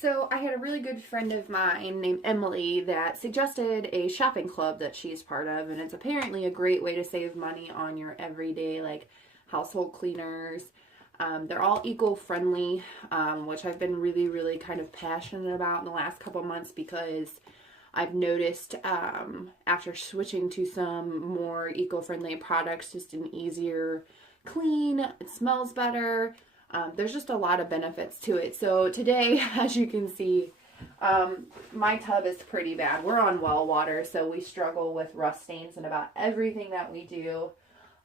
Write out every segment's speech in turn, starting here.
So I had a really good friend of mine named Emily that suggested a shopping club that she's part of, and it's apparently a great way to save money on your everyday like household cleaners. They're all eco-friendly, which I've been really kind of passionate about in the last couple months because I've noticed after switching to some more eco-friendly products, just an easier clean, it smells better. There's just a lot of benefits to it. So today, as you can see, my tub is pretty bad. We're on well water, so we struggle with rust stains in about everything that we do.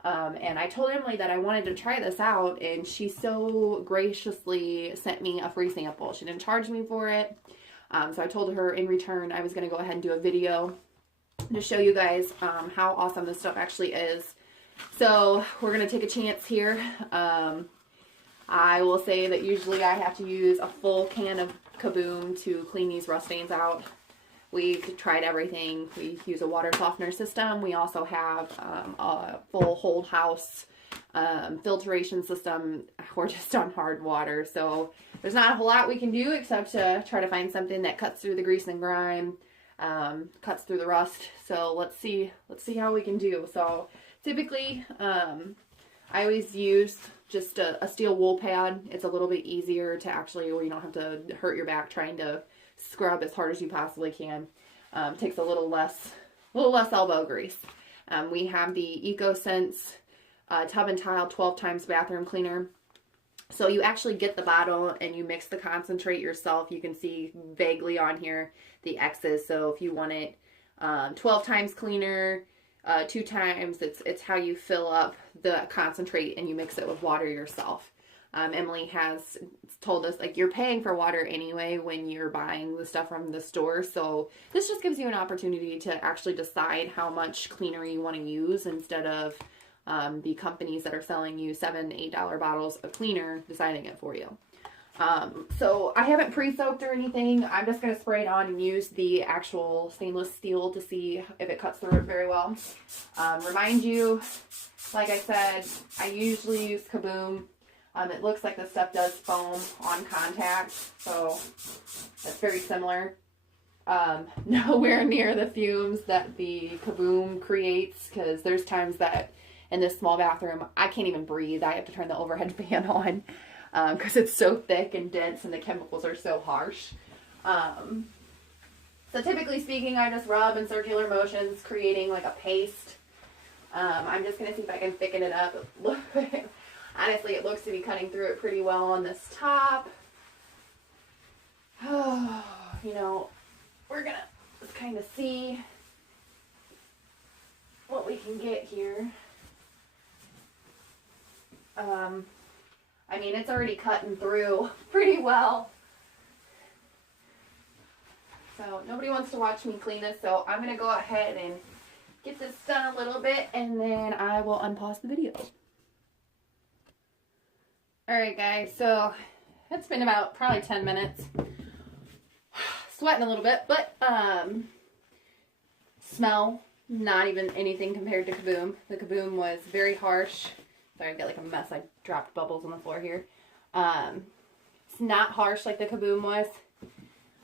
And I told Emily that I wanted to try this out, and she so graciously sent me a free sample. She didn't charge me for it. So I told her in return I was going to go ahead and do a video to show you guys how awesome this stuff actually is. So we're going to take a chance here. I will say that usually I have to use a full can of Kaboom to clean these rust stains out. We've tried everything. We use a water softener system. We also have a full whole house filtration system. We're just on hard water, so there's not a whole lot we can do except to try to find something that cuts through the grease and grime, cuts through the rust. So let's see how we can do. So typically, I always use just a steel wool pad. It's a little bit easier to actually, where you don't have to hurt your back trying to scrub as hard as you possibly can. Takes a little less elbow grease. We have the EcoSense tub and tile 12 times bathroom cleaner. So you actually get the bottle and you mix the concentrate yourself. You can see vaguely on here the X's. So if you want it 12 times cleaner, 2 times, it's how you fill up the concentrate and you mix it with water yourself. Emily has told us, like, you're paying for water anyway when you're buying the stuff from the store. So this just gives you an opportunity to actually decide how much cleaner you want to use instead of the companies that are selling you $7, $8 bottles of cleaner deciding it for you. So I haven't pre-soaked or anything. I'm just going to spray it on and use the actual stainless steel to see if it cuts through it very well. Remind you, like I said, I usually use Kaboom. It looks like the stuff does foam on contact, so it's very similar. Nowhere near the fumes that the Kaboom creates, because there's times that in this small bathroom I can't even breathe. I have to turn the overhead fan on because it's so thick and dense and the chemicals are so harsh. So typically speaking, I just rub in circular motions, creating like a paste. I'm just going to see if I can thicken it up. Honestly, it looks to be cutting through it pretty well on this top. Oh, you know, we're going to just kind of see what we can get here. I mean, it's already cutting through pretty well. So nobody wants to watch me clean this, so I'm going to go ahead and get this done a little bit, and then I will unpause the video. Alright guys, so it's been about probably 10 minutes. Sweating a little bit, but smell, not even anything compared to Kaboom. The Kaboom was very harsh. Sorry, I got like a mess. I dropped bubbles on the floor here. It's not harsh like the Kaboom was.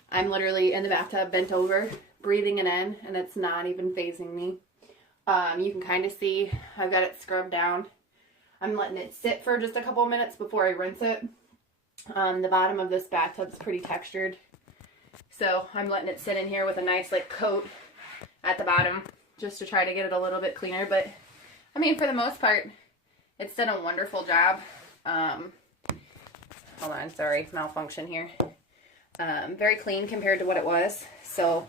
I'm literally in the bathtub, bent over, breathing it in, and it's not even phasing me. You can kind of see I've got it scrubbed down. I'm letting it sit for just a couple minutes before I rinse it. The bottom of this bathtub's pretty textured. So I'm letting it sit in here with a nice like coat at the bottom just to try to get it a little bit cleaner. But I mean, for the most part, it's done a wonderful job. Hold on, sorry, malfunction here. Very clean compared to what it was. So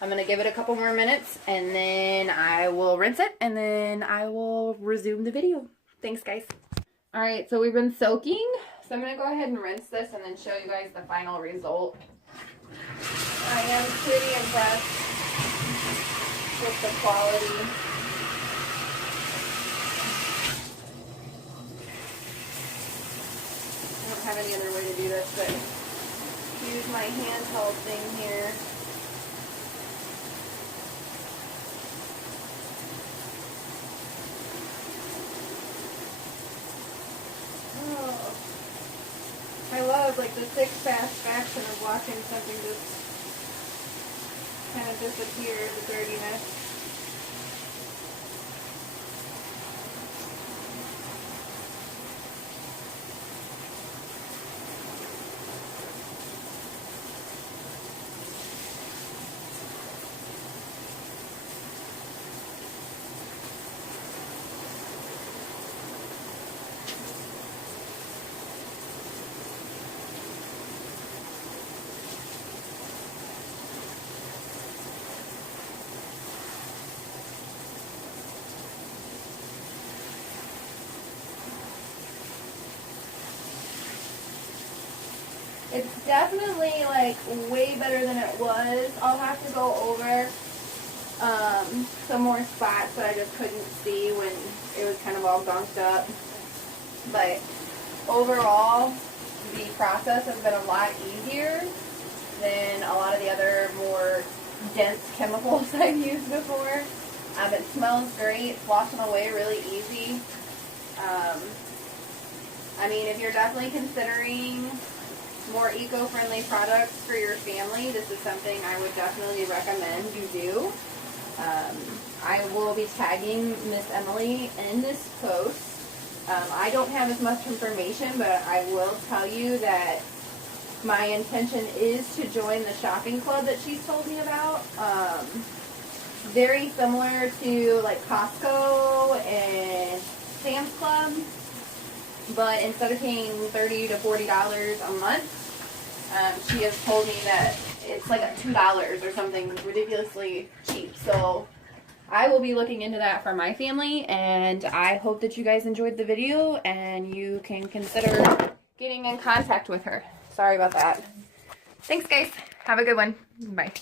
I'm going to give it a couple more minutes and then I will rinse it and then I will resume the video. Thanks, guys. Alright, so we've been soaking. So I'm going to go ahead and rinse this and then show you guys the final result. I am pretty impressed with the quality. I don't have any other way to do this, but use my handheld thing here. I love has like the satisfaction of watching something just kind of disappear, the dirtiness. It's definitely like way better than it was. I'll have to go over some more spots that I just couldn't see when it was kind of all gunked up. But overall, the process has been a lot easier than a lot of the other more dense chemicals I've used before. It smells great, it's washing away really easy. I mean, if you're definitely considering more eco-friendly products for your family, this is something I would definitely recommend you do. I will be tagging Miss Emily in this post. I don't have as much information, but I will tell you that my intention is to join the shopping club that she's told me about. Very similar to like Costco and Sam's Club, but instead of paying $30 to $40 a month, she has told me that it's like $2 or something ridiculously cheap. So I will be looking into that for my family, and I hope that you guys enjoyed the video and you can consider getting in contact with her. Sorry about that. Thanks, guys. Have a good one. Bye.